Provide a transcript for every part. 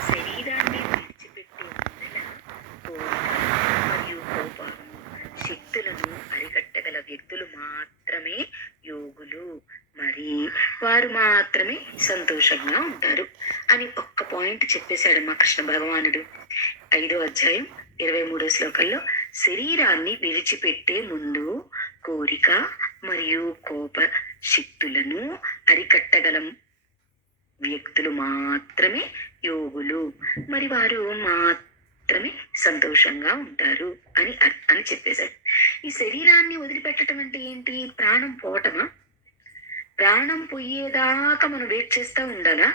శరీరాన్ని విడిచిపెట్టే ముందల కోరిక మరియు కోపం శక్తులను అరికట్టగల వ్యక్తులు మాత్రమే యోగులు. మరి వారు మాత్రమే సంతోషంగా ఉంటారు అని ఒక్క పాయింట్ చెప్పేశాడు మా కృష్ణ భగవానుడు. ఐదో అధ్యాయం ఇరవై మూడో శ్లోకంలో శరీరాన్ని విడిచిపెట్టే ముందు కోరిక మరియు కోప శక్తులను అరికట్టగలం వ్యక్తులు మాత్రమే యోగులు. మరి వారు మాత్రమే సంతోషంగా ఉంటారు అని అర్- అని చెప్పేశారు. ఈ శరీరాన్ని వదిలిపెట్టడం అంటే ఏంటి? ప్రాణం పోవటమా ప్రాణం పోయేదాకా మనం వెయిట్ చేస్తూ ఉండాలా?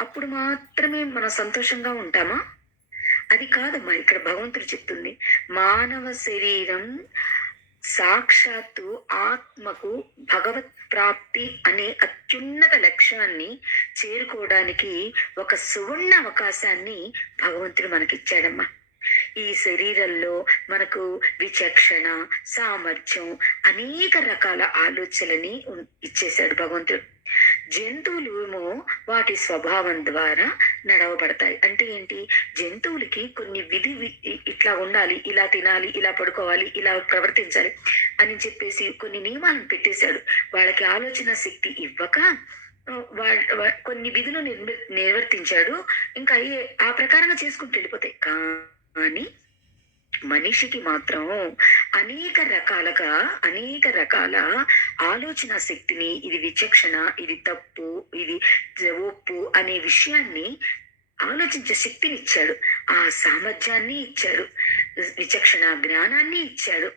అప్పుడు మాత్రమే మనం సంతోషంగా ఉంటామా? అది కాదమ్మా ఇక్కడ భగవంతుడు చెప్తుంది మానవ శరీరం సాక్షాత్తు ఆత్మకు భగవత్ ప్రాప్తి అనే అత్యున్నత లక్ష్యాన్ని చేరుకోవడానికి ఒక సువర్ణ అవకాశాన్ని భగవంతుడు మనకిచ్చాడమ్మా. ఈ శరీరంలో మనకు విచక్షణ సామర్థ్యం అనేక రకాల ఆలోచనలని ఇచ్చేశాడు భగవంతుడు. జంతువులు ఏమో వాటి స్వభావం ద్వారా నడవబడతాయి. అంటే ఏంటి? జంతువులకి కొన్ని విధి ఇట్లా ఉండాలి ఇలా తినాలి ఇలా పడుకోవాలి ఇలా ప్రవర్తించాలి అని చెప్పేసి కొన్ని నియమాలను పెట్టేశాడు. వాళ్ళకి ఆలోచన శక్తి ఇవ్వక వా- కొన్ని విధులు నిర్మి- నిర్వర్తించాడు. ఇంకా ఆ ప్రకారంగా చేసుకుంటూ వెళ్ళిపోతాయి. కానీ మనిషికి మాత్రం అనేక రకాలుగా అనేక రకాల ఆలోచన శక్తిని ఇది విచక్షణ ఇది తప్పు ఇది ఒప్పు అనే విషయాన్ని ఆలోచించే శక్తిని ఇచ్చాడు. ఆ సామర్థ్యాన్ని ఇచ్చాడు. విచక్షణ జ్ఞానాన్ని ఇచ్చాడు.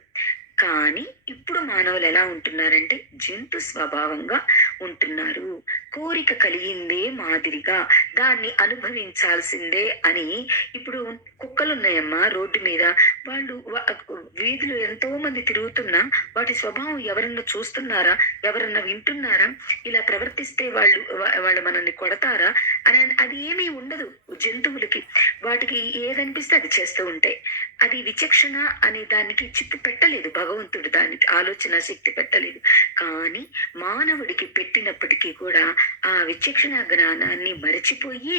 కానీ ఇప్పుడు మానవులు ఎలా ఉంటున్నారంటే జంతు స్వభావంగా ఉంటున్నారు. కోరిక కలిగిందే మాదిరిగా దాన్ని అనుభవించాల్సిందే అని ఇప్పుడు కుక్కలు ఉన్నాయమ్మా రోడ్డు మీద. వాళ్ళు వీధులు ఎంతో మంది తిరుగుతున్నా వాటి స్వభావం ఎవరన్నా చూస్తున్నారా? ఎవరన్నా వింటున్నారా? ఇలా ప్రవర్తిస్తే వాళ్ళు వాళ్ళు మనల్ని కొడతారా? అని అది ఏమీ ఉండదు జంతువులకి. వాటికి ఏదనిపిస్తే అది చేస్తూ ఉంటాయి అది విచక్షణ అనే దానికి చిప్పు పెట్టలేదు భగవంతుడు దాన్ని. దానికి ఆలోచన శక్తి పెట్టలేదు. కానీ మానవుడికి పెట్టినప్పటికీ కూడా ఆ విచక్షణ జ్ఞానాన్ని మరచిపోయి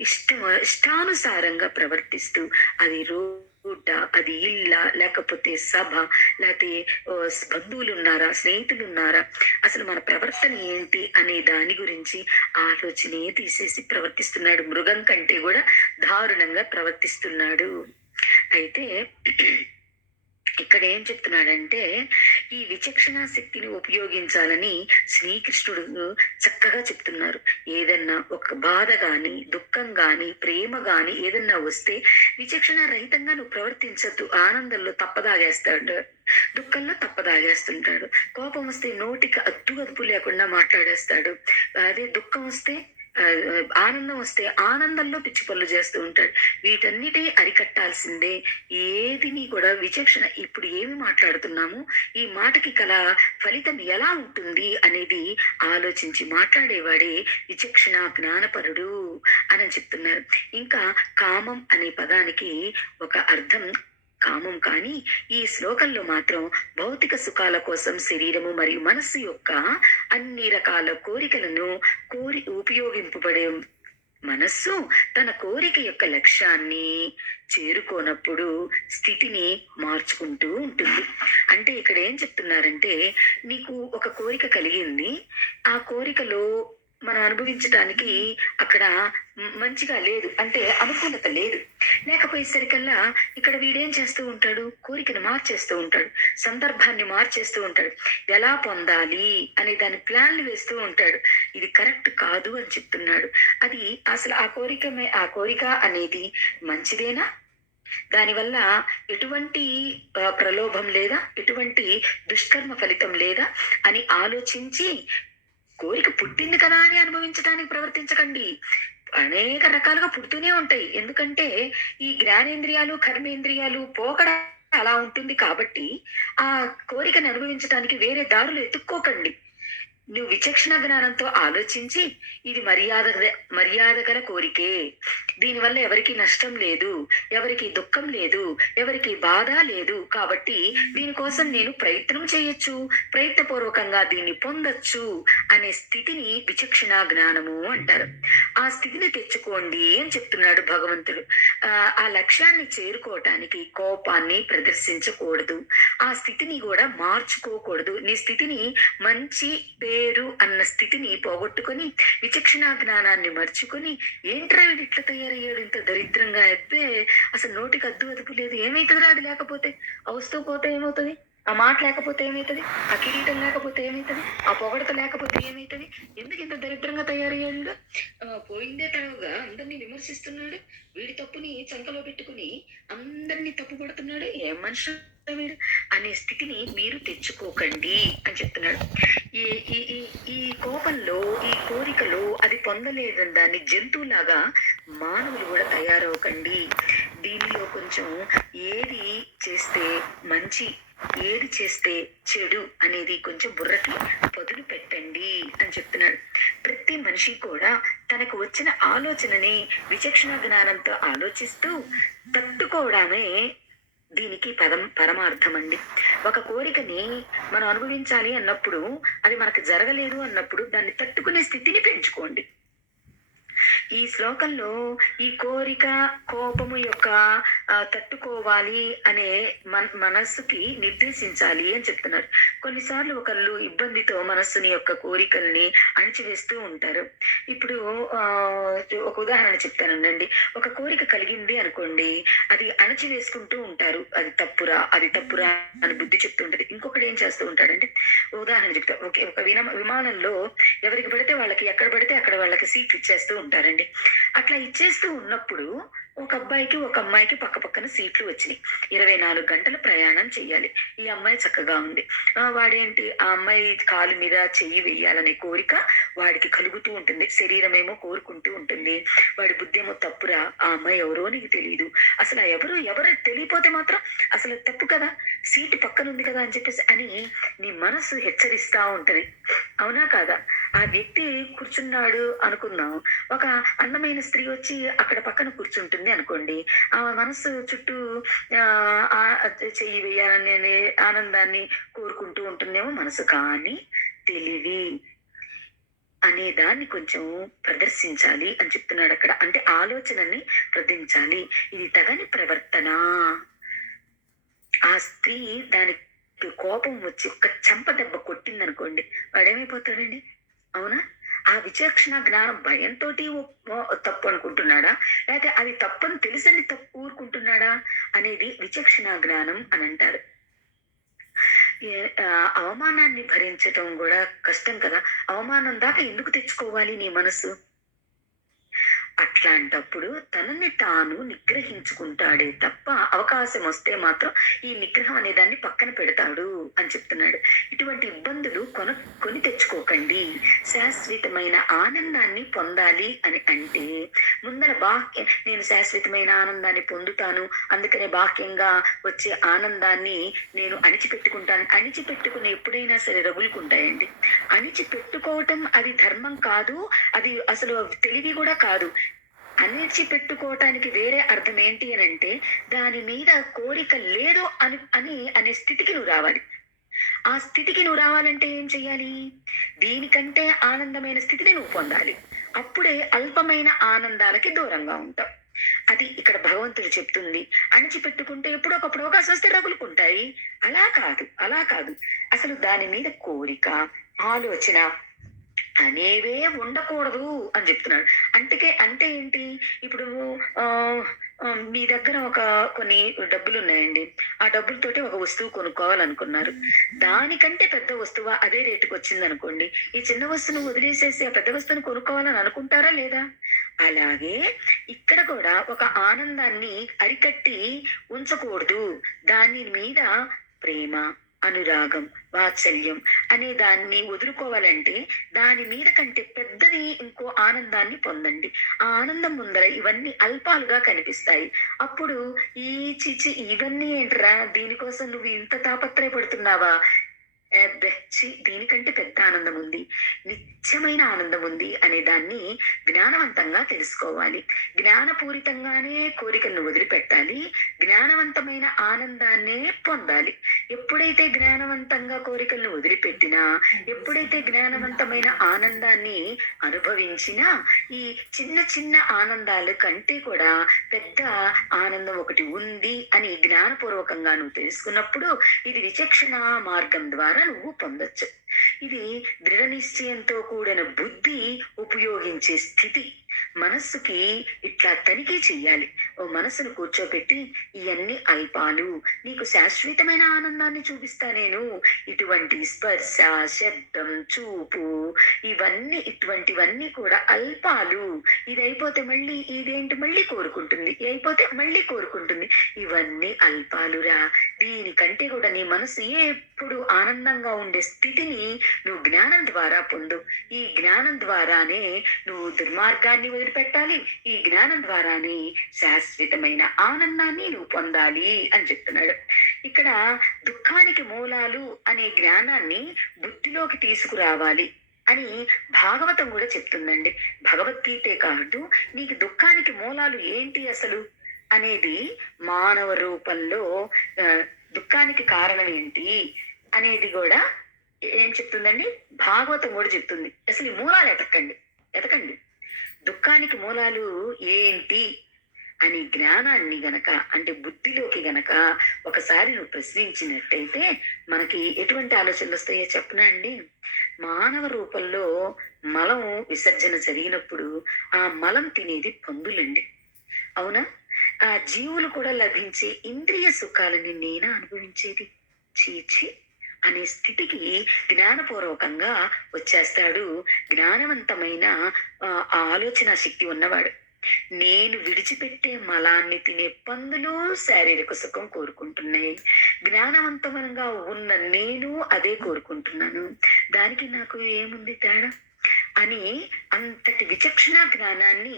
ఇష్టం ఇష్టానుసారంగా ప్రవర్తిస్తూ అది రోడ్డ అది ఇల్ల లేకపోతే సభ లేకపోతే బంధువులు ఉన్నారా స్నేహితులు ఉన్నారా అసలు మన ప్రవర్తన ఏంటి అనే దాని గురించి ఆలోచనే తీసేసి ప్రవర్తిస్తున్నాడు. మృగం కంటే కూడా దారుణంగా ప్రవర్తిస్తున్నాడు. అయితే ఇక్కడ ఏం చెప్తున్నాడంటే ఈ విచక్షణ శక్తిని ఉపయోగించాలని శ్రీకృష్ణుడు చక్కగా చెప్తున్నారు. ఏదన్నా ఒక బాధ గాని దుఃఖం గాని ప్రేమ గాని ఏదన్నా వస్తే విచక్షణ రహితంగా నువ్వు ప్రవర్తించద్దు. ఆనందంలో తప్పదాగేస్తాడు. దుఃఖంలో తప్పదాగేస్తుంటాడు. కోపం వస్తే నోటికి అద్దు అదుపు లేకుండా మాట్లాడేస్తాడు. అదే దుఃఖం వస్తే ఆనందం వస్తే ఆనందంలో పిచ్చి పనులు చేస్తూ ఉంటాడు. వీటన్నిటి అరికట్టాల్సిందే. ఏదిని కూడా విచక్షణ ఇప్పుడు ఏమి మాట్లాడుతున్నాము? ఈ మాటకి కల ఫలితం ఎలా ఉంటుంది అనేది ఆలోచించి మాట్లాడేవాడే విచక్షణ జ్ఞానపరుడు అని చెప్తున్నారు. ఇంకా కామం అనే పదానికి ఒక అర్థం కామం కానీ ఈ శ్లోకంలో మాత్రం భౌతిక సుఖాల కోసం శరీరము మరియు మనస్సు యొక్క అన్ని రకాల కోరికలను కోరి ఉపయోగింపబడే మనస్సు తన కోరిక యొక్క లక్ష్యాన్ని చేరుకోనప్పుడు స్థితిని మార్చుకుంటూ ఉంటుంది. అంటే ఇక్కడ ఏం చెప్తున్నారంటే నీకు ఒక కోరిక కలిగింది. ఆ కోరికలో మనం అనుభవించడానికి అక్కడ మంచిగా లేదు. అంటే అనుకూలత లేదు. లేకపోయేసరికల్లా ఇక్కడ వీడేం చేస్తూ ఉంటాడు? కోరికను మార్చేస్తూ ఉంటాడు. సందర్భాన్ని మార్చేస్తూ ఉంటాడు. ఎలా పొందాలి అనే దాని ప్లాన్లు వేస్తూ ఉంటాడు. ఇది కరెక్ట్ కాదు అని చెప్తున్నాడు. అది అసలు ఆ కోరికమే ఆ కోరిక అనేది మంచిదేనా? దానివల్ల ఎటువంటి ప్రలోభం లేదా? ఎటువంటి దుష్కర్మ ఫలితం లేదా? అని ఆలోచించి కోరిక పుట్టింది కదా అని అనుభవించడానికి ప్రవర్తించకండి. అనేక రకాలుగా పుడుతూనే ఉంటాయి. ఎందుకంటే ఈ జ్ఞానేంద్రియాలు కర్మేంద్రియాలు పోకడ అలా ఉంటుంది కాబట్టి ఆ కోరికను అనుభవించడానికి వేరే దారులు ఎత్తుక్కోకండి. నువ్వు విచక్షణ జ్ఞానంతో ఆలోచించి ఇది మర్యాద మర్యాద గల కోరికే. దీనివల్ల ఎవరికి నష్టం లేదు ఎవరికి దుఃఖం లేదు ఎవరికి బాధ లేదు. కాబట్టి దీనికోసం నేను ప్రయత్నం చేయొచ్చు ప్రయత్నపూర్వకంగా దీన్ని పొందొచ్చు అనే స్థితిని విచక్షణ జ్ఞానము అంటారు. ఆ స్థితిని తెచ్చుకోండి అని చెప్తున్నాడు భగవంతుడు. ఆ, ఆ లక్ష్యాన్ని చేరుకోవటానికి కోపాన్ని ప్రదర్శించకూడదు. ఆ స్థితిని కూడా మార్చుకోకూడదు. నీ స్థితిని మంచి పేరు అన్న స్థితిని పోగొట్టుకొని విచక్షణ జ్ఞానాన్ని మర్చుకొని ఏంట్రా వీడు ఇట్లా తయారయ్యాడు? ఇంత దరిద్రంగా అయితే అసలు నోటికి అద్దు అదుపు లేదు. ఏమవుతుందిరా అది లేకపోతే? అవస్థ పోతే ఏమవుతుంది? ఆ మాట లేకపోతే ఏమవుతుంది ఆ కిరీటం లేకపోతే ఏమవుతుంది ఆ పొగడత లేకపోతే ఏమవుతుంది ఎందుకు ఇంత దరిద్రంగా తయారయ్యాడు? పోయిందే తడవుగా అందరినీ విమర్శిస్తున్నాడు. వీడి తప్పుని చంకలో పెట్టుకుని అందరినీ తప్పు పడుతున్నాడు ఏం మనుషులు వీడు అనే స్థితిని మీరు తెచ్చుకోకండి అని చెప్తున్నాడు. ఈ ఈ ఈ ఈ కోపంలో ఈ కోరికలో అది పొందలేదని దాన్ని జంతువులాగా మానవులు కూడా తయారవకండి. దీనిలో కొంచెం ఏది చేస్తే మంచి ఏది చేస్తే చెడు అనేది కొంచెం బుర్రకి పదులు పెట్టండి అని చెప్తున్నాడు. ప్రతి మనిషి కూడా తనకు వచ్చిన ఆలోచనని విచక్షణ జ్ఞానంతో ఆలోచిస్తూ తట్టుకోవడమే దీనికి పదం పరమార్థం అండి ఒక కోరికని మనం అనుభవించాలి అన్నప్పుడు అది మనకు జరగలేదు అన్నప్పుడు దాన్ని తట్టుకునే స్థితిని పెంచుకోండి. ఈ శ్లోకంలో ఈ కోరిక కోపము యొక్క తట్టుకోవాలి అనే మన మనస్సుకి నిర్దేశించాలి అని చెప్తున్నారు. కొన్నిసార్లు ఒకళ్ళు ఇబ్బందితో మనస్సుని యొక్క కోరికల్ని అణిచివేస్తూ ఉంటారు. ఇప్పుడు ఒక ఉదాహరణ చెప్తానండి ఒక కోరిక కలిగింది అనుకోండి అది అణచివేసుకుంటూ ఉంటారు. అది తప్పురా అది తప్పురా అని బుద్ధి చెప్తూ ఉంటుంది. ఇంకొకటి ఏం చేస్తూ ఉంటాడంటే ఉదాహరణ చెప్తా. ఓకే ఒక వినమ విమానంలో ఎవరికి పడితే వాళ్ళకి ఎక్కడ పడితే అక్కడ వాళ్ళకి సీట్లు ఇచ్చేస్తూ ఉంటారండి. అట్లా ఇచ్చేస్తూ ఉన్నప్పుడు ఒక అబ్బాయికి ఒక అమ్మాయికి పక్క పక్కన సీట్లు వచ్చినాయి. ఇరవై నాలుగు గంటల ప్రయాణం చెయ్యాలి. ఈ అమ్మాయి చక్కగా ఉంది. వాడేంటి? ఆ అమ్మాయి కాలు మీద చెయ్యి వేయాలనే కోరిక వాడికి కలుగుతూ ఉంటుంది. శరీరం ఏమో కోరుకుంటూ ఉంటుంది. వాడి బుద్ధి ఏమో తప్పురా? ఆ అమ్మాయి ఎవరో నీకు తెలియదు అసలు ఎవరు ఎవరు తెలియపోతే మాత్రం అసలు తప్పు కదా? సీటు పక్కన ఉంది కదా అని చెప్పేసి అని నీ మనసు హెచ్చరిస్తా ఉంటది. అవునా కాదా? ఆ వ్యక్తి కూర్చున్నాడు అనుకుందాం. ఒక అందమైన స్త్రీ వచ్చి అక్కడ పక్కన కూర్చుంటుంది అనుకోండి. ఆ మనసు చుట్టూ చెయ్యి వేయాలనే ఆనందాన్ని కోరుకుంటూ ఉంటుందేమో మనసు. కానీ తెలివి అనే దాన్ని కొంచెం ప్రదర్శించాలి అని చెప్తున్నాడు అక్కడ. అంటే ఆలోచనని ప్రదర్శించాలి ఇది తగని ప్రవర్తన. ఆ స్త్రీ దానికి కోపం వచ్చి ఒక చెంప దెబ్బ కొట్టిందనుకోండి. వాడేమైపోతాడండి? అవునా? ఆ విచక్షణ జ్ఞానం భయంతో తప్పు అనుకుంటున్నాడా? లేకపోతే అది తప్పని తెలిసని తప్పు ఊరుకుంటున్నాడా? అనేది విచక్షణ జ్ఞానం అని అంటారు. ఏ- ఆ, అవమానాన్ని భరించటం కూడా కష్టం కదా. అవమానం దాకా ఎందుకు తెచ్చుకోవాలి నీ మనసు? అట్లాంటప్పుడు తనని తాను నిగ్రహించుకుంటాడే తప్ప అవకాశం వస్తే మాత్రం ఈ నిగ్రహం అనే దాన్ని పక్కన పెడతాడు అని చెప్తున్నాడు. ఇటువంటి ఇబ్బందులు కొన కొని తెచ్చుకోకండి. శాశ్వతమైన ఆనందాన్ని పొందాలి అని అంటే ముందర బాహ్య నేను శాశ్వతమైన ఆనందాన్ని పొందుతాను అందుకనే బాహ్యంగా వచ్చే ఆనందాన్ని నేను అణిచిపెట్టుకుంటాను. అణిచిపెట్టుకుని ఎప్పుడైనా సరే రగులుకుంటాయండి. అణిచిపెట్టుకోవటం అది ధర్మం కాదు అది అసలు తెలివి కూడా కాదు. అణిచిపెట్టుకోవటానికి వేరే అర్థం ఏంటి అని అంటే దాని మీద కోరిక లేదు అని అని అనే స్థితికి నువ్వు రావాలి. ఆ స్థితికి నువ్వు రావాలంటే ఏం చెయ్యాలి? దీనికంటే ఆనందమైన స్థితిని నువ్వు పొందాలి. అప్పుడే అల్పమైన ఆనందాలకి దూరంగా ఉంటావు. అది ఇక్కడ భగవంతుడు చెప్తుంది. అణిచిపెట్టుకుంటే ఎప్పుడో ఒకప్పుడు అవకాశం వస్తే రగులుకుంటాయి. అలా కాదు అలా కాదు. అసలు దాని మీద కోరిక ఆలోచన అనేవే ఉండకూడదు అని చెప్తున్నాడు. అంటే అంటే ఏంటి? ఇప్పుడు మీ దగ్గర ఒక కొన్ని డబ్బులు ఉన్నాయండి. ఆ డబ్బులతోటి ఒక వస్తువు కొనుక్కోవాలనుకున్నారు. దానికంటే పెద్ద వస్తువు? అదే రేటుకి వచ్చింది అనుకోండి ఈ చిన్న వస్తువును వదిలేసేసి ఆ పెద్ద వస్తువును కొనుక్కోవాలని అనుకుంటారా లేదా? అలాగే ఇక్కడ కూడా ఒక ఆనందాన్ని అరికట్టి ఉంచకూడదు. దాని మీద ప్రేమ అనురాగం వాత్సల్యం అనే దాన్ని వదులుకోవాలంటే దాని మీద కంటే పెద్దది ఇంకో ఆనందాన్ని పొందండి. ఆ ఆనందం ముందర ఇవన్నీ అల్పాలుగా కనిపిస్తాయి. అప్పుడు ఈ చిచి ఇవన్నీ ఏంట్రా? దీనికోసం నువ్వు ఇంత తాపత్రయపడుతున్నావా? పడుతున్నావా ఛీ, దీనికంటే పెద్ద ఆనందం ఉంది నిత్యమైన ఆనందం ఉంది అనే దాన్ని జ్ఞానవంతంగా తెలుసుకోవాలి. జ్ఞానపూరితంగానే కోరికలను వదిలిపెట్టాలి. జ్ఞానవంతమైన ఆనందాన్నే పొందాలి. ఎప్పుడైతే జ్ఞానవంతంగా కోరికలను వదిలిపెట్టినా ఎప్పుడైతే జ్ఞానవంతమైన ఆనందాన్ని అనుభవించినా ఈ చిన్న చిన్న ఆనందాల కంటే కూడా పెద్ద ఆనందం ఒకటి ఉంది అని జ్ఞానపూర్వకంగా నువ్వు తెలుసుకున్నప్పుడు ఇది విచక్షణ మార్గం ద్వారా నువ్వు పొందొచ్చు. ఇది దృఢ నిశ్చయంతో కూడిన బుద్ధి ఉపయోగించే స్థితి. మనస్సుకి ఇట్లా తనిఖీ చెయ్యాలి. ఓ మనసును కూర్చోబెట్టి ఇవన్నీ అల్పాలు నీకు శాశ్వతమైన ఆనందాన్ని చూపిస్తా నేను. ఇటువంటి స్పర్శ శబ్దం చూపు ఇవన్నీ ఇటువంటివన్నీ కూడా అల్పాలు. ఇది అయిపోతే మళ్ళీ ఇదేంటి మళ్ళీ కోరుకుంటుంది? ఇది అయిపోతే మళ్ళీ కోరుకుంటుంది. ఇవన్నీ అల్పాలురా. దీనికంటే కూడా నీ మనసు ఏ ఎప్పుడు ఆనందంగా ఉండే స్థితిని నువ్వు జ్ఞానం ద్వారా పొందు. ఈ జ్ఞానం ద్వారానే నువ్వు దుర్మార్గాన్ని వదిలిపెట్టాలి. ఈ జ్ఞానం ద్వారానే శాశ్వతమైన ఆనందాన్ని నువ్వు పొందాలి అని చెప్తున్నాడు. ఇక్కడ దుఃఖానికి మూలాలు అనే జ్ఞానాన్ని బుద్ధిలోకి తీసుకురావాలి అని భాగవతం కూడా చెప్తుందండి. భగవద్గీతే కాదు నీకు దుఃఖానికి మూలాలు ఏంటి అసలు? అనేది మానవ రూపంలో దుఃఖానికి కారణం ఏంటి అనేది కూడా ఏం చెప్తుందండి? భాగవతం కూడా చెప్తుంది. అసలు ఈ మూలాలు ఎతకండి. ఎతకండి. దుఃఖానికి మూలాలు ఏంటి అని జ్ఞానాన్ని గనక అంటే బుద్ధిలోకి గనక ఒకసారి నువ్వు ప్రశ్నించినట్టయితే మనకి ఎటువంటి ఆలోచనలు వస్తాయో చెప్పనా అండి? మానవ రూపంలో మలం విసర్జన జరిగినప్పుడు ఆ మలం తినేది పందులండి. అవునా? ఆ జీవులు కూడా లభించే ఇంద్రియ సుఖాలని నేనా అనుభవించేది? చీచి! అనే స్థితికి జ్ఞానపూర్వకంగా వచ్చేస్తాడు జ్ఞానవంతమైన ఆ, ఆలోచన శక్తి ఉన్నవాడు. నేను విడిచిపెట్టే మలాన్ని తినే పందులు శారీరక సుఖం కోరుకుంటున్నాయి. జ్ఞానవంతమంగా ఉన్న నేను అదే కోరుకుంటున్నాను. దానికి నాకు ఏముంది తేడా? అని అంతటి విచక్షణ జ్ఞానాన్ని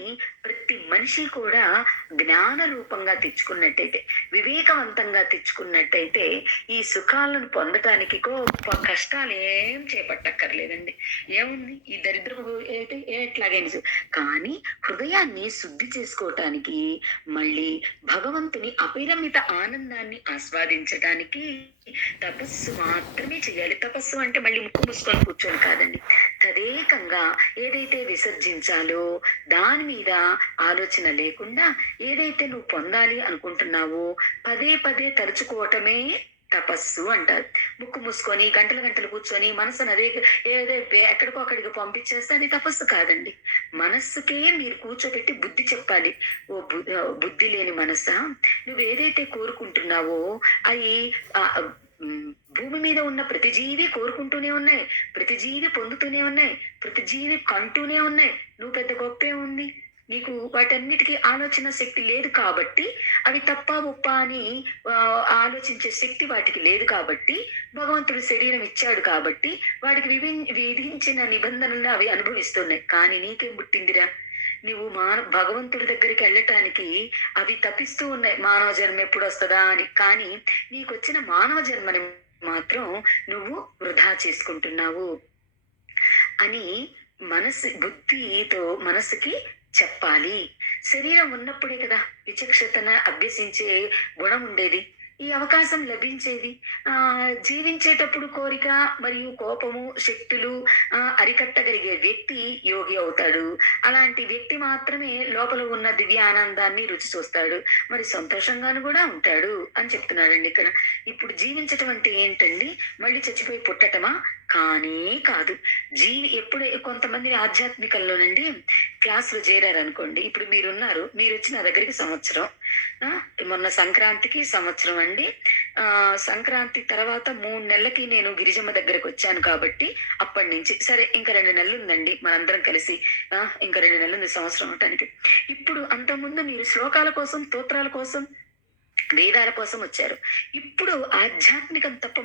ప్రతి మనిషి కూడా జ్ఞాన రూపంగా తెచ్చుకున్నట్టయితే వివేకవంతంగా తెచ్చుకున్నట్టయితే ఈ సుఖాలను పొందటానికి గొప్ప కష్టాలు ఏం చేపట్టక్కర్లేదండి. ఏముంది? ఈ దరిద్రపు ఏ ఎట్లాగైనా కానీ హృదయాన్ని శుద్ధి చేసుకోవటానికి మళ్ళీ భగవంతుని అపరిమిత ఆనందాన్ని ఆస్వాదించడానికి తపస్సు మాత్రమే చేయాలి. తపస్సు అంటే మళ్ళీ ముక్కు మూసుకొని కూర్చొని కాదండి. తదేకంగా ఏదైతే విసర్జించాలో దాని మీద ఆలోచన లేకుండా ఏదైతే నువ్వు పొందాలి అనుకుంటున్నావో పదే పదే తలుచుకోవటమే తపస్సు అంటారు. ముక్కు మూసుకొని గంటలు గంటలు కూర్చొని మనసును అదే ఏదో ఎక్కడికో అక్కడికి పంపించేస్తే అది తపస్సు కాదండి. మనస్సుకే మీరు కూర్చోబెట్టి బుద్ధి చెప్పాలి. ఓ బు- బుద్ధి లేని మనసా? నువ్వు ఏదైతే కోరుకుంటున్నావో అవి భూమి మీద ఉన్న ప్రతి జీవి కోరుకుంటూనే ఉన్నాయి. ప్రతి జీవి పొందుతూనే ఉన్నాయి. ప్రతి జీవి కంటూనే ఉన్నాయి. నువ్వు పెద్ద గొప్పే ఉంది. నీకు వాటన్నిటికీ ఆలోచన శక్తి లేదు కాబట్టి అవి తప్ప ఉప్ప అని ఆలోచించే శక్తి వాటికి లేదు కాబట్టి భగవంతుడు శరీరం ఇచ్చాడు కాబట్టి వాటికి విభి విధించిన నిబంధనలను అవి అనుభవిస్తున్నాయి. కానీ నీకేం పుట్టిందిరా? నువ్వు మాన భగవంతుడి దగ్గరికి వెళ్ళటానికి అవి తప్పిస్తూ ఉన్నాయి. మానవ జన్మ ఎప్పుడు వస్తుందా అని. కానీ నీకు వచ్చిన మానవ జన్మని మాత్రం నువ్వు వృధా చేసుకుంటున్నావు అని మనసు బుద్ధితో మనసుకి చెప్పాలి. శరీరం ఉన్నప్పుడే కదా విచక్షతన అభ్యసించే గుణం ఉండేది. ఈ అవకాశం లభించేది. ఆ జీవించేటప్పుడు కోరిక మరియు కోపము శక్తులు ఆ, అరికట్టగలిగే వ్యక్తి యోగి అవుతాడు. అలాంటి వ్యక్తి మాత్రమే లోపల ఉన్న దివ్య ఆనందాన్ని రుచి చూస్తాడు. మరి సంతోషంగాను కూడా ఉంటాడు అని చెప్తున్నాడండి ఇక్కడ. ఇప్పుడు జీవించటం అంటే ఏంటండి? మళ్ళీ చచ్చిపోయి పుట్టటమా? కానీ కాదు. జీవి ఎప్పుడు కొంతమంది ఆధ్యాత్మికల్లోనండి క్లాసులు చేరారనుకోండి. ఇప్పుడు మీరున్నారు మీరు వచ్చి నా దగ్గరికి సంవత్సరం. మొన్న సంక్రాంతికి సంవత్సరం అండి. సంక్రాంతి తర్వాత మూడు నెలలకి నేను గిరిజమ్మ దగ్గరకు వచ్చాను కాబట్టి అప్పటి నుంచి. సరే ఇంకా రెండు నెలలు ఉందండి మనందరం కలిసి ఇంకా రెండు నెలలు ఉంది సంవత్సరం అవటానికి. ఇప్పుడు అంతకుముందు మీరు శ్లోకాల కోసం స్తోత్రాల కోసం వేదాల కోసం వచ్చారు. ఇప్పుడు ఆధ్యాత్మికం తప్ప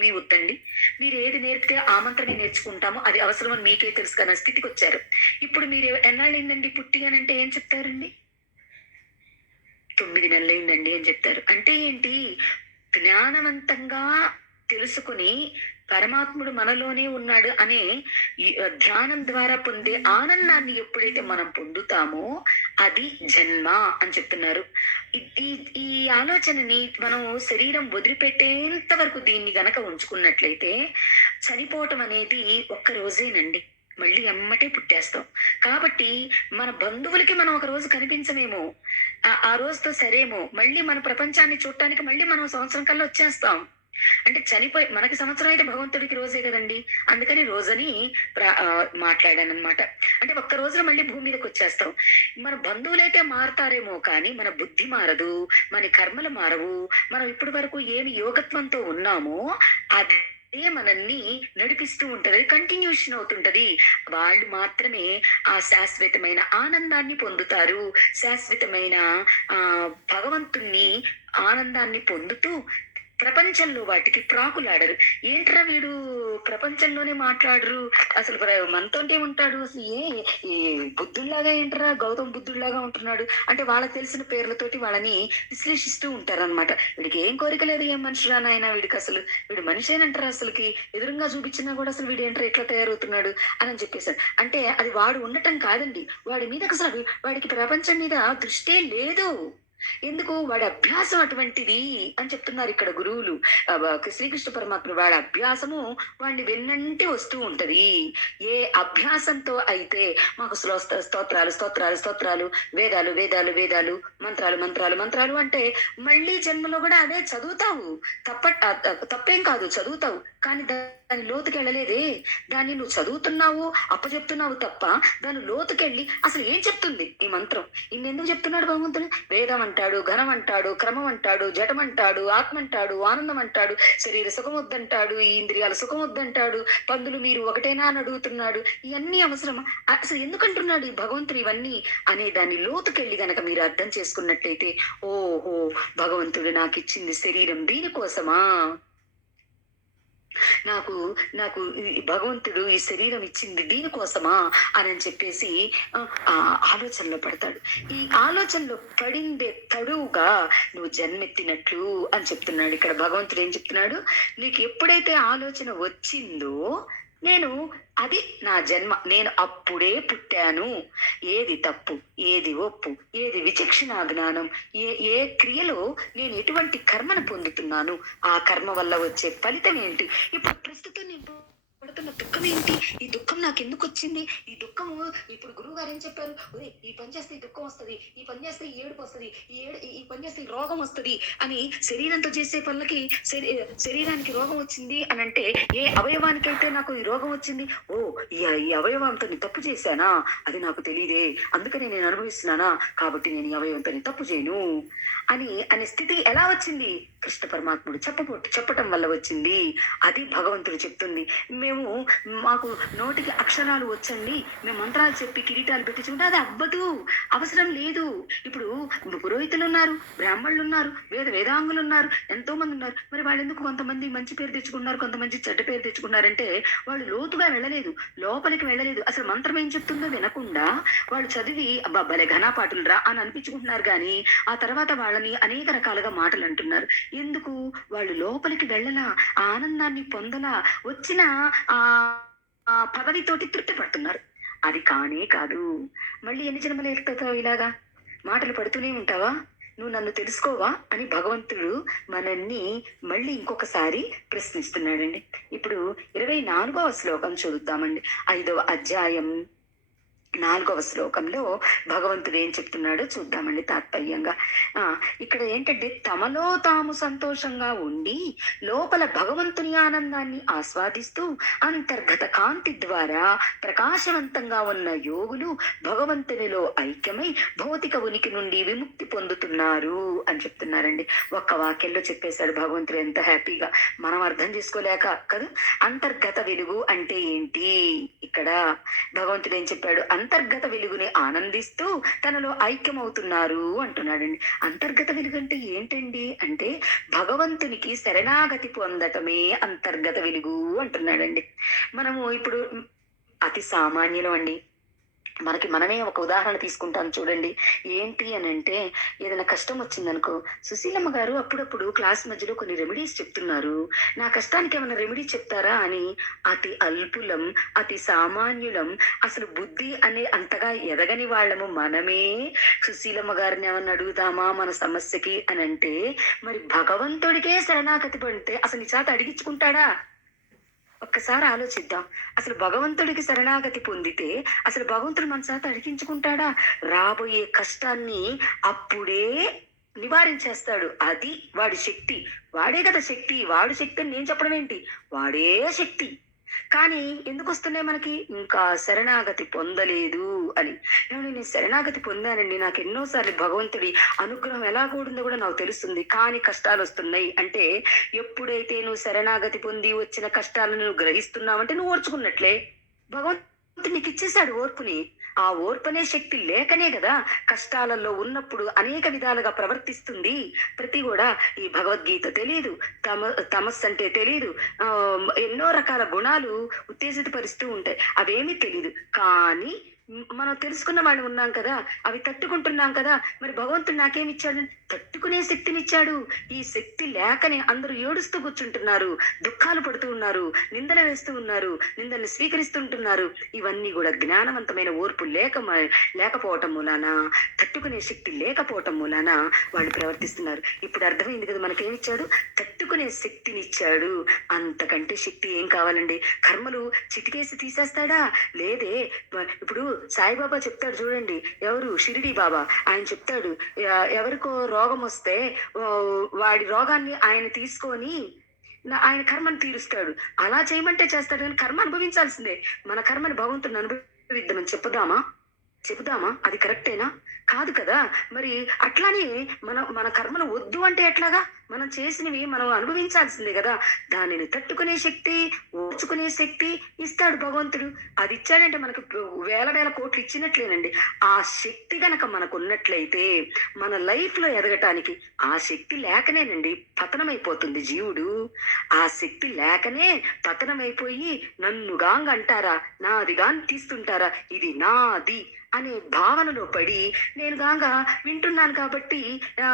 మీ వద్దండి. మీరు ఏది నేర్పితే ఆ మంత్రమే నేర్చుకుంటామో అది అవసరమని మీకే తెలుసు కానీ స్థితికి వచ్చారు. ఇప్పుడు మీరు ఎన్నాళ్ళైందండి పుట్టిగానంటే అని అంటే ఏం చెప్తారండి? తొమ్మిది నెలలైందండి అని చెప్తారు. అంటే ఏంటి? జ్ఞానవంతంగా తెలుసుకుని పరమాత్ముడు మనలోనే ఉన్నాడు అనే ఈ ధ్యానం ద్వారా పొందే ఆనందాన్ని ఎప్పుడైతే మనం పొందుతామో అది జన్మ అని చెప్తున్నారు. ఈ- ఈ ఆలోచనని మనం శరీరం వదిలిపెట్టేంత వరకు దీన్ని గనక ఉంచుకున్నట్లయితే చనిపోవటం అనేది ఒక్క రోజేనండి. మళ్ళీ ఎమ్మటే పుట్టేస్తాం. కాబట్టి మన బంధువులకి మనం ఒక రోజు కనిపించమేమో ఆ- ఆ రోజుతో సరేమో మళ్ళీ మన ప్రపంచాన్ని చూడటానికి మళ్ళీ మనం సంవత్సరం కల్లా వచ్చేస్తాం. అంటే చనిపోయి మనకి సంవత్సరం అయితే భగవంతుడికి రోజే కదండి. అందుకని రోజని మాట్లాడాను అనమాట అంటే ఒక్క రోజులో మళ్ళీ భూమి మీదకి వచ్చేస్తాం. మన బంధువులైతే మారతారేమో కానీ మన బుద్ధి మారదు మన కర్మలు మారవు మనం ఇప్పటి వరకు ఏమి యోగత్వంతో ఉన్నామో అదే మనల్ని నడిపిస్తూ ఉంటది కంటిన్యూషన్ అవుతుంటది. వాళ్ళు మాత్రమే ఆ శాశ్వతమైన ఆనందాన్ని పొందుతారు. శాశ్వతమైన ఆ భగవంతుణ్ణి ఆనందాన్ని పొందుతూ ప్రపంచంలో వాటికి ప్రాకులాడరు. ఏంట్రా వీడు ప్రపంచంలోనే మాట్లాడరు? అసలు ప్ర- మనతోటే ఉంటాడు. అసలు ఏ ఈ బుద్ధుల్లాగా ఏంట్రా గౌతమ్ బుద్ధుల్లాగా ఉంటున్నాడు? అంటే వాళ్ళకి తెలిసిన పేర్లతోటి వాళ్ళని విశ్లేషిస్తూ ఉంటారన్నమాట. వీడికి ఏం కోరిక లేదు ఏం మనుషురా నాయన వీడికి అసలు? వీడు మనిషేనంటారా అసలుకి? ఎదురుగా చూపించినా కూడా అసలు వీడు ఏంట్రా ఎట్లా తయారవుతున్నాడు అని చెప్పేసారు అంటే అది వాడు ఉండటం కాదండి. వాడి మీద అసలు వాడికి ప్రపంచం మీద దృష్టే లేదు. ఎందుకు వాడి అభ్యాసం అటువంటిది అని చెప్తున్నారు ఇక్కడ గురువులు. శ్రీకృష్ణ పరమాత్మ వాడి అభ్యాసము వాడిని వెన్నంటి వస్తూ ఉంటది. ఏ అభ్యాసంతో అయితే మాకు స్తోత్రాలు స్తోత్రాలు స్తోత్రాలు వేదాలు వేదాలు వేదాలు మంత్రాలు మంత్రాలు మంత్రాలు అంటే మళ్ళీ జన్మలో కూడా అదే చదువుతావు. తప్ప తప్పేం కాదు చదువుతావు. కానీ దాని లోతుకెళ్ళలేదే దాన్ని నువ్వు చదువుతున్నావు అప్పచెప్తున్నావు తప్ప దాని లోతుకెళ్ళి అసలు ఏం చెప్తుంది ఈ మంత్రం? ఇన్నెందుకు చెప్తున్నాడు భగవంతుడు? వేదం అంటాడు ఘనం అంటాడు క్రమం అంటాడు జటం అంటాడు ఆత్మ అంటాడు ఆనందం అంటాడు శరీర సుఖం వద్దంటాడు ఈ ఇంద్రియాల సుఖం వద్దంటాడు పందులు మీరు ఒకటేనా అని అడుగుతున్నాడు ఇవన్నీ అవసరమా? అసలు ఎందుకంటున్నాడు ఈ భగవంతుడు ఇవన్నీ? అనే దాని లోతుకెళ్ళి గనక మీరు అర్థం చేసుకున్నట్లయితే ఓహో భగవంతుడు నాకు ఇచ్చింది శరీరం దీనికోసమా? నాకు నాకు భగవంతుడు ఈ శరీరం ఇచ్చింది దీనికోసమా అని చెప్పేసి ఆ ఆలోచనలో పడతాడు. ఈ ఆలోచనలో పడిందే తడువుగా నువ్వు జన్మెత్తినట్లు అని చెప్తున్నాడు. ఇక్కడ భగవంతుడు ఏం చెప్తున్నాడు? నీకు ఎప్పుడైతే ఆలోచన వచ్చిందో నేను అది నా జన్మ. నేను అప్పుడే పుట్టాను. ఏది తప్పు ఏది ఒప్పు ఏది విచక్షణ జ్ఞానం ఏ ఏ క్రియలో నేను ఎటువంటి కర్మను పొందుతున్నాను? ఆ కర్మ వల్ల వచ్చే ఫలితం ఏంటి? ఇప్పుడు ప్రస్తుతం నేను పడుతున్న దుఃఖం ఏంటి? ఈ దుఃఖం నాకు ఎందుకు వచ్చింది? ఈ దుఃఖము ఇప్పుడు గురువు గారు ఏం చెప్పారు? ఈ పని చేస్తే ఈ దుఃఖం వస్తది ఈ పని చేస్తే ఈ ఏడుపు వస్తుంది ఈ ఏడు ఈ- పని చేస్తే ఈ రోగం వస్తది అని శరీరంతో చేసే పనులకి శరీరానికి రోగం వచ్చింది అని అంటే ఏ అవయవానికైతే నాకు ఈ రోగం వచ్చింది ఓ ఈ అవయవంతో నేను తప్పు చేశానా? అది నాకు తెలియదే అందుకని నేను అనుభవిస్తున్నానా? కాబట్టి నేను ఈ అవయవంతో తప్పు చేయను అని అనే స్థితి ఎలా వచ్చింది? కృష్ణ పరమాత్ముడు చెప్పబో చెప్పటం వల్ల వచ్చింది. అది భగవంతుడు చెప్తుంది. మేము మాకు నోటికి అక్షరాలు వచ్చండి. మేము మంత్రాలు చెప్పి కిరీటాలు పెట్టించుకుంటే అది అవ్వదు. అవసరం లేదు. ఇప్పుడు పురోహితులు ఉన్నారు బ్రాహ్మణులు ఉన్నారు వేద వేదాంగులు ఉన్నారు ఎంతో మంది ఉన్నారు. మరి వాళ్ళు ఎందుకు కొంతమంది మంచి పేరు తెచ్చుకున్నారు కొంతమంది చెడ్డ పేరు తెచ్చుకున్నారంటే వాళ్ళు లోతుగా వెళ్ళలేదు. లోపలికి వెళ్ళలేదు. అసలు మంత్రం ఏం చెప్తుందో వినకుండా వాళ్ళు చదివి అబ్బా భలే ఘనాపాటులు రా అని అనిపించుకుంటున్నారు కానీ ఆ తర్వాత వాళ్ళ అని అనేక రకాలుగా మాటలు అంటున్నారు. ఎందుకు? వాళ్ళు లోపలికి వెళ్ళలా ఆనందాన్ని పొందలా వచ్చిన ఆ పదవితోటి తృప్తి పడుతున్నారు. అది కానే కాదు. మళ్ళీ ఎన్ని జన్మలు ఎత్తుతావు ఇలాగా? మాటలు పడుతూనే ఉంటావా? నువ్వు నన్ను తెలుసుకోవా? అని భగవంతుడు మనల్ని మళ్ళీ ఇంకొకసారి ప్రశ్నిస్తున్నాడండి. ఇప్పుడు ఇరవై నాలుగవ శ్లోకం చూద్దామండి. ఐదవ అధ్యాయం. నాలుగవ శ్లోకంలో భగవంతుడు ఏం చెప్తున్నాడో చూద్దామండి తాత్పర్యంగా. ఇక్కడ ఏంటంటే తమలో తాము సంతోషంగా ఉండి లోపల భగవంతుని ఆనందాన్ని ఆస్వాదిస్తూ అంతర్గత కాంతి ద్వారా ప్రకాశవంతంగా ఉన్న యోగులు భగవంతునిలో ఐక్యమై భౌతిక ఉనికి నుండి విముక్తి పొందుతున్నారు అని చెప్తున్నారండి. ఒక్క వాక్యంలో చెప్పేశాడు భగవంతుడు ఎంత హ్యాపీగా. మనం అర్థం చేసుకోలేక కదా? అంతర్గత వెలుగు అంటే ఏంటి? ఇక్కడ భగవంతుడు ఏం చెప్పాడు? అంతర్గత వెలుగుని ఆనందిస్తూ తనలో ఐక్యమవుతున్నారు అంటున్నాడండి. అంతర్గత వెలుగు అంటే ఏంటండి? అంటే భగవంతునికి శరణాగతి పొందటమే అంతర్గత వెలుగు అంటున్నాడండి. మనము ఇప్పుడు అతి సామాన్యులం అండి. మనకి మనమే ఒక ఉదాహరణ తీసుకుంటాం చూడండి. ఏంటి అని అంటే ఏదైనా కష్టం వచ్చిందనుకో సుశీలమ్మ గారు అప్పుడప్పుడు క్లాస్ మధ్యలో కొన్ని రెమెడీస్ చెప్తున్నారు. నా కష్టానికి ఏమైనా రెమెడీ చెప్తారా అని? అతి అల్పులం అతి సామాన్యులం అసలు బుద్ధి అనే అంతగా ఎదగని వాళ్ళము మనమే. సుశీలమ్మ గారిని ఏమన్నా అడుగుదామా మన సమస్యకి అని అంటే మరి భగవంతుడికే శరణాగతి పడితే అసలు నీ అడిగించుకుంటాడా? ఒక్కసారి ఆలోచిద్దాం. అసలు భగవంతుడికి శరణాగతి పొందితే అసలు భగవంతుడు మన చేత అడిగించుకుంటాడా రాబోయే కష్టాన్ని అప్పుడే నివారించేస్తాడు. అది వాడి శక్తి. వాడే కదా శక్తి. వాడు శక్తి అని నేను చెప్పడం ఏంటి? వాడే శక్తి. కానీ ఎందుకు వస్తున్నాయి మనకి? ఇంకా శరణాగతి పొందలేదు అని. నేను శరణాగతి పొందానండి. నాకు ఎన్నోసార్లు భగవంతుడి అనుగ్రహం ఎలా కూడిందో కూడా నాకు తెలుస్తుంది. కానీ కష్టాలు వస్తున్నాయి. అంటే ఎప్పుడైతే నువ్వు శరణాగతి పొంది వచ్చిన కష్టాలను నువ్వు గ్రహిస్తున్నావంటే నువ్వు ఓర్చుకున్నట్లే. భగవంతు నీకు ఇచ్చేశాడు ఓర్పుని. ఆ ఓర్పనే శక్తి లేకనే కదా కష్టాలలో ఉన్నప్పుడు అనేక విధాలుగా ప్రవర్తిస్తుంది. ప్రతి కూడా ఈ భగవద్గీత తెలియదు తమ తమస్సు అంటే తెలియదు ఎన్నో రకాల గుణాలు ఉత్తేజితపరుస్తూ ఉంటాయి. అవేమీ తెలియదు కానీ మనం తెలుసుకున్న వాళ్ళు ఉన్నాం కదా అవి తట్టుకుంటున్నాం కదా మరి భగవంతుడు నాకేమిచ్చాడు తట్టుకునే శక్తినిచ్చాడు. ఈ శక్తి లేకనే అందరూ ఏడుస్తూ కూర్చుంటున్నారు. దుఃఖాలు పడుతూ ఉన్నారు. నిందలు వేస్తూ ఉన్నారు. నిందల్ని స్వీకరిస్తుంటున్నారు. ఇవన్నీ కూడా జ్ఞానవంతమైన ఓర్పు లేక లేకపోవటం మూలాన తట్టుకునే శక్తి లేకపోవటం మూలాన వాళ్ళు ప్రవర్తిస్తున్నారు. ఇప్పుడు అర్థమైంది కదా మనకేమిచ్చాడు? తట్టుకునే శక్తినిచ్చాడు. అంతకంటే శక్తి ఏం కావాలండి? కర్మలు చిటికేసి తీసేస్తాడా? లేదే. ఇప్పుడు సాయిబాబా చెప్తాడు చూడండి. ఎవరు? షిరిడి బాబా. ఆయన చెప్తాడు ఎవరికో రోగం వస్తే వాడి రోగాన్ని ఆయన తీసుకొని ఆయన కర్మను తీరుస్తాడు. అలా చేయమంటే చేస్తాడు కానీ కర్మ అనుభవించాల్సిందే. మన కర్మని భగవంతుని అనుభవిద్దామని చెప్పుదామా? చెబుదామా అది కరెక్టేనా? కాదు కదా. మరి అట్లానే మనం మన కర్మను వద్దు అంటే ఎట్లాగా? మనం చేసినవి మనం అనుభవించాల్సిందే కదా. దానిని తట్టుకునే శక్తి ఓర్చుకునే శక్తి ఇస్తాడు భగవంతుడు. అది ఇచ్చాడంటే మనకు వేల వేల కోట్లు ఇచ్చినట్లేనండి. ఆ శక్తి గనక మనకు ఉన్నట్లయితే మన లైఫ్లో ఎదగటానికి ఆ శక్తి లేకనేనండి పతనమైపోతుంది జీవుడు. ఆ శక్తి లేకనే పతనమైపోయి నన్నుగాంగ అంటారా నాదిగా తీస్తుంటారా ఇది నాది అనే భావనలో పడి నేను గాంగ వింటున్నాను కాబట్టి ఆ,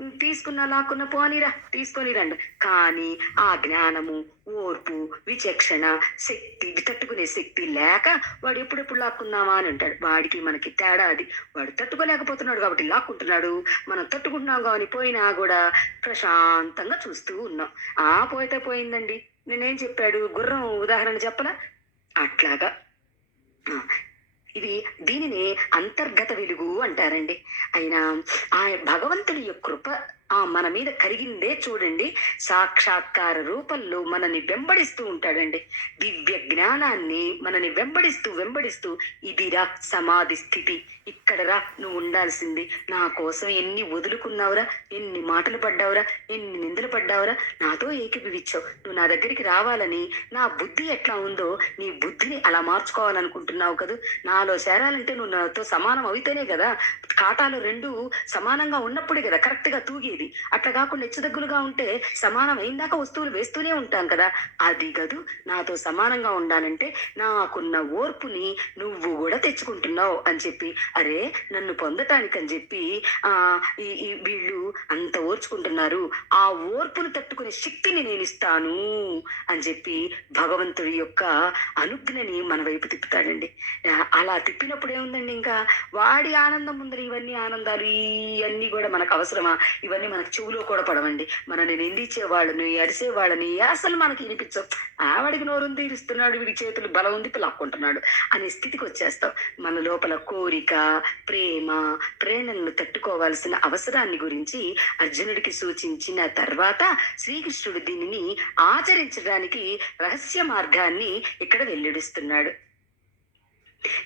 తీసుకున్నా లాక్కున్న పోనీరా. తీసుకొని రండి. కానీ ఆ జ్ఞానము ఓర్పు విచక్షణ శక్తి తట్టుకునే శక్తి లేక వాడు ఎప్పుడెప్పుడు లాక్కుందామా అని అంటాడు. వాడికి మనకి తేడా అది. వాడు తట్టుకోలేకపోతున్నాడు కాబట్టి లాక్కుంటున్నాడు. మనం తట్టుకుంటున్నాం కానీ పోయినా కూడా ప్రశాంతంగా చూస్తూ ఉన్నాం. ఆ పోయితే పోయిందండి. నేనేం చెప్పాడు? గుర్రం ఉదాహరణ చెప్పలా? అట్లాగా. ఇది దీనిని అంతర్గత వెలుగు అంటారండి. అయినా ఆ భగవంతుడి యొక్క కృప ఆ మన మీద కలిగిందే చూడండి. సాక్షాత్కార రూపంలో మనని వెంబడిస్తూ ఉంటాడండి. దివ్య జ్ఞానాన్ని మనని వెంబడిస్తూ వెంబడిస్తూ ఇదిరా సమాధి స్థితి. ఇక్కడ రా నువ్వు ఉండాల్సింది. నా కోసం ఎన్ని వదులుకున్నావురా ఎన్ని మాటలు పడ్డావురా ఎన్ని నిందలు పడ్డావురా నాతో ఏకీభవించావు. నువ్వు నా దగ్గరికి రావాలని నా బుద్ధి ఎట్లా ఉందో నీ బుద్ధిని అలా మార్చుకోవాలనుకుంటున్నావు కదా. నాలో చేరాలంటే నువ్వు నాతో సమానం అవుతేనే కదా. కాటాలు రెండు సమానంగా ఉన్నప్పుడే కదా కరెక్ట్గా తూగేది. ఉండేది అట్లా కాకుండా హెచ్చుదగ్గులుగా ఉంటే సమానం అయిందాక వస్తువులు వేస్తూనే ఉంటాం కదా. అది గదు నాతో సమానంగా ఉండాలంటే నాకున్న ఓర్పుని నువ్వు కూడా తెచ్చుకుంటున్నావు అని చెప్పి అరే నన్ను పొందటానికి అని చెప్పి ఆ ఈ వీళ్ళు అంత ఓర్చుకుంటున్నారు. ఆ ఓర్పును తట్టుకునే శక్తిని నేను ఇస్తాను అని చెప్పి భగవంతుడి యొక్క అనుజ్ఞని మన వైపు తిప్పుతాడండి. అలా తిప్పినప్పుడు ఏముందండి ఇంకా? వాడి ఆనందం ముందర ఇవన్నీ ఆనందాలు ఇవన్నీ కూడా మనకు అవసరమా? ఇవన్నీ మనకు చెవులో కూడా పడవండి. మనల్ని నిందించే వాళ్ళని అరిసే వాళ్ళని అసలు మనకి వినిపించవు. ఆవిడికి నోరుంది తీరుస్తున్నాడు వీడి చేతులు బలం ఉంది పిలాక్కుంటున్నాడు అనే స్థితికి వచ్చేస్తాం. మన లోపల కోరిక ప్రేమ ప్రేరణలను తట్టుకోవాల్సిన అవసరాన్ని గురించి అర్జునుడికి సూచించిన తర్వాత శ్రీకృష్ణుడు దీనిని ఆచరించడానికి రహస్య మార్గాన్ని ఇక్కడ వెల్లడిస్తున్నాడు.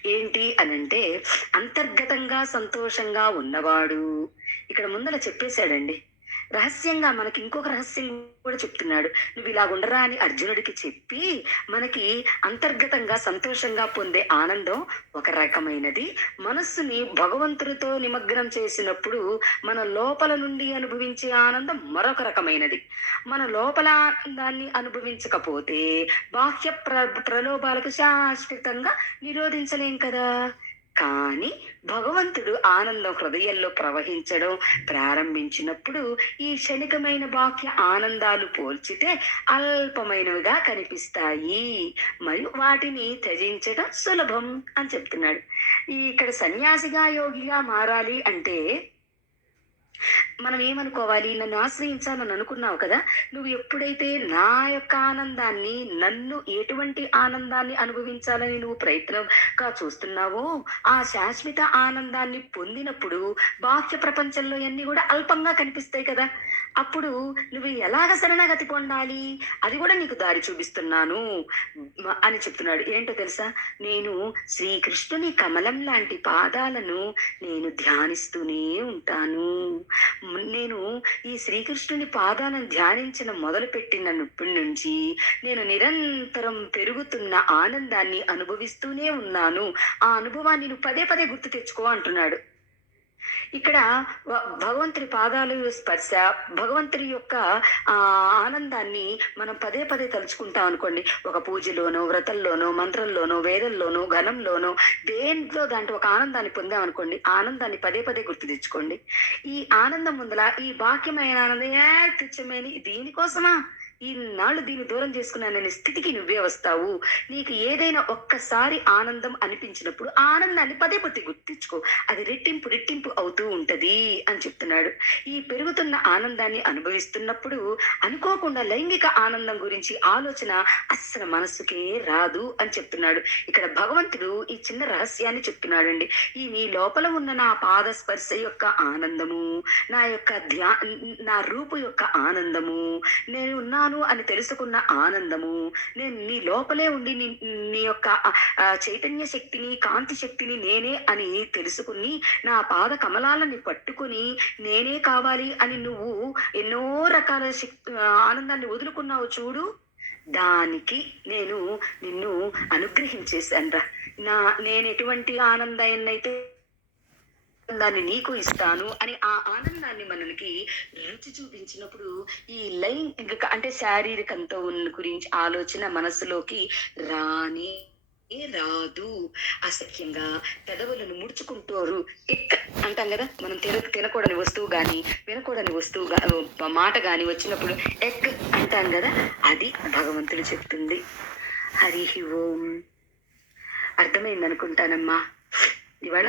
ఏంటి అనంటే అంతర్గతంగా సంతోషంగా ఉన్నవాడు. ఇక్కడ ముందర చెప్పేశాడండి. రహస్యంగా మనకి ఇంకొక రహస్యం కూడా చెప్తున్నాడు. నువ్వు ఇలా ఉండరా అని అర్జునుడికి చెప్పి మనకి అంతర్గతంగా సంతోషంగా పొందే ఆనందం ఒక రకమైనది. మనస్సుని భగవంతుడితో నిమగ్నం చేసినప్పుడు మన లోపల నుండి అనుభవించే ఆనందం మరొక రకమైనది. మన లోపల ఆనందాన్ని అనుభవించకపోతే బాహ్య ప్ర ప్రలోభాలకు శాశ్వతంగా నిరోధించలేం కదా? కానీ భగవంతుడు ఆనందం హృదయంలో ప్రవహించడం ప్రారంభించినప్పుడు ఈ క్షణికమైన బాహ్య ఆనందాలు పోల్చితే అల్పమైనవిగా కనిపిస్తాయి. మరియు వాటిని త్యజించడం సులభం అని చెప్తున్నాడు. ఇక్కడ సన్యాసిగా యోగిగా మారాలి అంటే మనం ఏమనుకోవాలి? నన్ను ఆశ్రయించాలని అనుకున్నావు కదా? నువ్వు ఎప్పుడైతే నా యొక్క ఆనందాన్ని నన్ను ఎటువంటి ఆనందాన్ని అనుభవించాలని నువ్వు ప్రయత్నంగా చూస్తున్నావో ఆ శాశ్వత ఆనందాన్ని పొందినప్పుడు బాహ్య ప్రపంచంలో అన్ని కూడా అల్పంగా కనిపిస్తాయి కదా? అప్పుడు నువ్వు ఎలాగ శరణాగతి పొందాలి? అది కూడా నీకు దారి చూపిస్తున్నాను అని చెప్తున్నాడు. ఏంటో తెలుసా? నేను శ్రీకృష్ణుని కమలం లాంటి పాదాలను నేను ధ్యానిస్తూనే ఉంటాను. నేను ఈ శ్రీకృష్ణుని పాదాలను ధ్యానించిన మొదలుపెట్టినప్పటి నుంచి నేను నిరంతరం పెరుగుతున్న ఆనందాన్ని అనుభవిస్తూనే ఉన్నాను. ఆ అనుభవాన్ని నువ్వు పదే పదే గుర్తు తెచ్చుకో అంటున్నాడు. ఇక్కడ భగవంతుడి పాదాలు స్పర్శ భగవంతుడి యొక్క ఆనందాన్ని మనం పదే పదే తలుచుకుంటాం అనుకోండి. ఒక పూజలోనో వ్రతంలోనో మంత్రంలోనో వేదంలోనో ఘనంలోనో దేంట్లో దాంట్లో ఒక ఆనందాన్ని పొందాం అనుకోండి ఆనందాన్ని పదే పదే గుర్తు తెచ్చుకోండి. ఈ ఆనందం ముందల ఈ బాక్యమైన ఆనందం ఏ తుచ్చమేని దీనికోసమా? ఈ నాళ్ళు దీన్ని దూరం చేసుకున్నాననే స్థితికి నువ్వే వస్తావు. నీకు ఏదైనా ఒక్కసారి ఆనందం అనిపించినప్పుడు ఆనందాన్ని పదే పదే గుర్తించుకో. అది రెట్టింపు రెట్టింపు అవుతూ ఉంటది అని చెప్తున్నాడు. ఈ పెరుగుతున్న ఆనందాన్ని అనుభవిస్తున్నప్పుడు అనుకోకుండా లైంగిక ఆనందం గురించి ఆలోచన అస్సలు మనస్సుకే రాదు అని చెప్తున్నాడు. ఇక్కడ భగవంతుడు ఈ చిన్న రహస్యాన్ని చెప్తున్నాడండి. ఈ నీ లోపల ఉన్న నా పాద స్పర్శ యొక్క ఆనందము నా యొక్క ధ్యా నా రూపు యొక్క ఆనందము నేను ఉన్నాను అని తెలుసుకున్న ఆనందము. నేను నీ లోపలే ఉండి నీ నీ యొక్క చైతన్య శక్తిని కాంతి శక్తిని నేనే అని తెలుసుకుని నా పాద కమలాలని పట్టుకుని నేనే కావాలి అని నువ్వు ఎన్నో రకాల శక్తి ఆనందాన్ని వదులుకున్నావు చూడు. దానికి నేను నిన్ను అనుగ్రహించేశాను నా నేను ఎటువంటి ఆనందాన్నైతే ఆనందాన్ని నీకు ఇస్తాను అని ఆ ఆనందాన్ని మనకి రుచి చూపించినప్పుడు ఈ లైన్ ఇంకా అంటే శారీరకంతో ఉన్న గురించి ఆలోచన మనసులోకి రాని రాదు. అసఖ్యంగా పెదవులను ముడుచుకుంటారు. ఎక్క అంటాం కదా మనం తిన తినకూడని వస్తువు గాని వినకూడని వస్తువు మాట గాని వచ్చినప్పుడు ఎక్ అంటాం కదా అది భగవంతుడు చెప్తుంది. హరి ఓం. అర్థమైంది అనుకుంటానమ్మా ఇవాళ